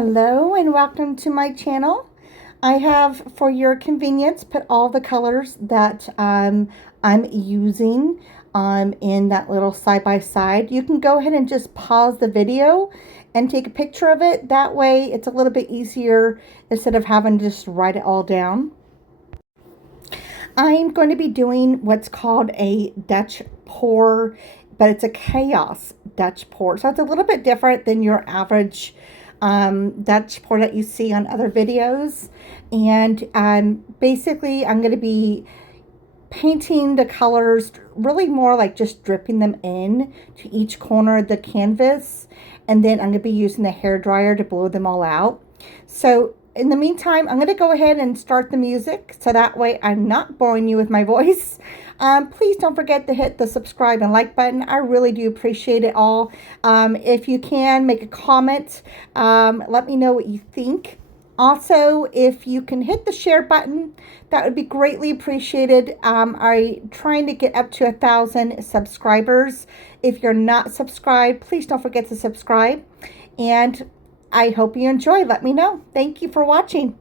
Hello and welcome to my channel. I have, for your convenience, put all the colors that I'm using in that little side-by-side. You can go ahead and just pause the video and take a picture of it. That way it's a little bit easier instead of having to just write it all down. I'm going to be doing what's called a Dutch pour, but it's a chaos Dutch pour. So it's a little bit different than your average Dutch pour that you see on other videos. And basically I'm going to be painting the colors really more like just dripping them in to each corner of the canvas. And then I'm going to be using the hairdryer to blow them all out. So in the meantime, I'm going to go ahead and start the music so that way I'm not boring you with my voice. Please don't forget to hit the subscribe and like button. I really do appreciate it all. If you can, make a comment. Let me know what you think. Also, if you can hit the share button, that would be greatly appreciated. I'm trying to get up to 1,000 subscribers. If you're not subscribed, please don't forget to subscribe. And I hope you enjoy. Let me know. Thank you for watching.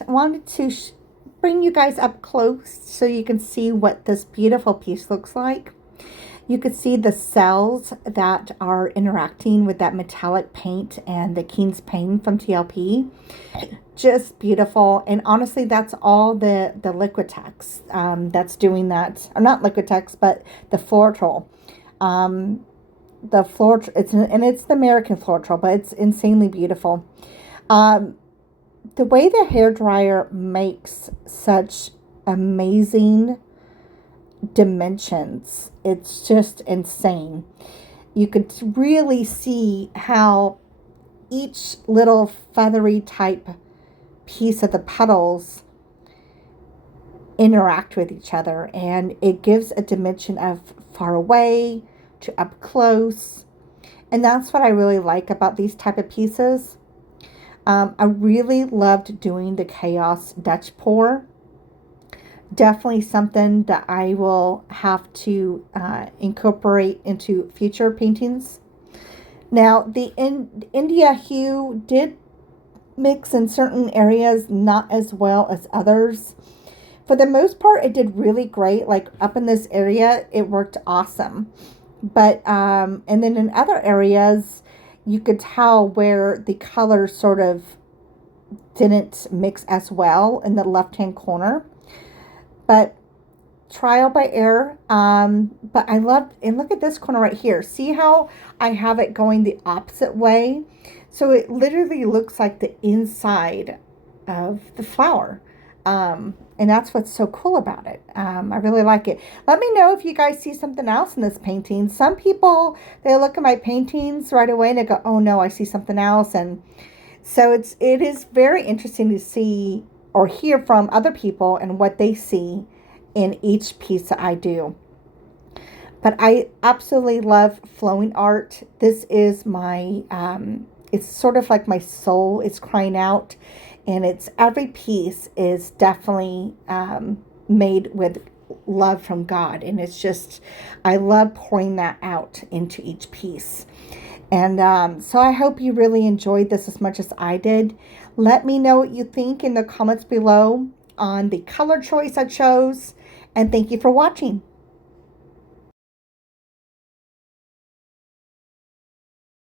and I wanted to bring you guys up close so you can see what this beautiful piece looks like. You could see the cells that are interacting with that metallic paint and the King's Payne from TLP. Just beautiful. And honestly, that's all the Liquitex that's doing that. Or not Liquitex, but the Floetrol. The Floetrol, it's the American Floetrol, but it's insanely beautiful. The way the hairdryer makes such amazing dimensions, it's just insane. You could really see how each little feathery type piece of the petals interact with each other, and it gives a dimension of far away to up close. And that's what I really like about these type of pieces. I really loved doing the Chaos Dutch pour. Definitely something that I will have to incorporate into future paintings. Now, the India Hue did mix in certain areas, not as well as others. For the most part, it did really great. Like up in this area, it worked awesome. But, and then in other areas, you could tell where the color sort of didn't mix as well in the left-hand corner. But trial by error. But I love, and look at this corner right here. See how I have it going the opposite way? So it literally looks like the inside of the flower. And that's what's so cool about it. I really like it. Let me know if you guys see something else in this painting. Some people, they look at my paintings right away and they go, oh no, I see something else. And so it is very interesting to see or hear from other people and what they see in each piece that I do. But I absolutely love flowing art. This is my, it's sort of like my soul is crying out. And it's every piece is definitely made with love from God. And it's just, I love pouring that out into each piece. And so I hope you really enjoyed this as much as I did. Let me know what you think in the comments below on the color choice I chose. And thank you for watching.